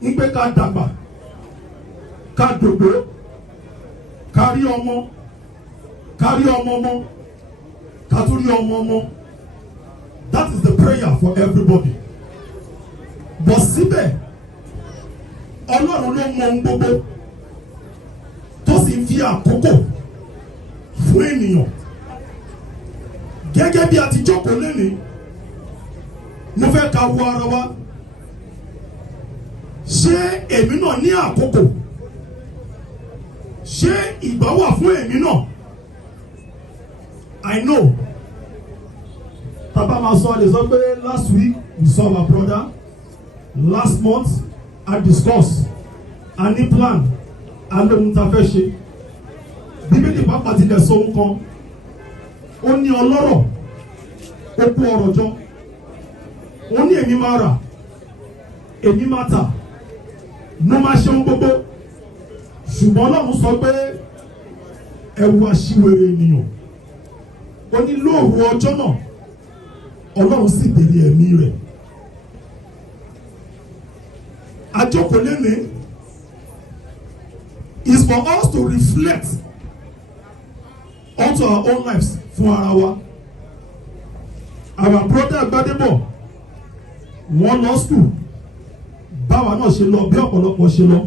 Ipe ká dàgbà, ká dògbò, ká rí ọmọ ọmọ, ká tún rí ọmọ ọmọ. That is the prayer for everybody. But síbẹ̀, Ọlọ́run ló mọ ohun gbogbo tó sì ń fi àkókò fún ènìyàn. Gẹ́gẹ́ bí a ti jókòó lénìí, mo fẹ́ ká wo ara wa. Ṣé èmi náà ní àkókò? Ṣé ìgbà wà fún èmi náà? I know. Papa máa sọ àlè sọ pé last week we saw our brother. Last month I discussed. A ní plan. A lóhun tá fẹ́ ṣe. Bíbélì pàápàá tilẹ̀ sọ ohun kan. Ó ní ọlọ́rọ̀. Ó kó ọrọ̀ jọ. Ó ní èmi máa rà. Èmi máa tà. Mo máa ṣe ohun gbogbo. Ṣùgbọ́n Ọlọ́run sọ pé ẹ wo aṣiwèrè ènìyàn. Ó ní lóòru ọjọ́ náà Ọlọ́run sì béèrè ẹ̀mí rẹ̀. Àjókòó lénìí is for us to reflect onto our own lives fún ara wa. Our brother Gbadebo wọ́n lọ school. Báwa náà ṣe lọ bí ọ̀pọ̀lọpọ̀ ṣe lọ.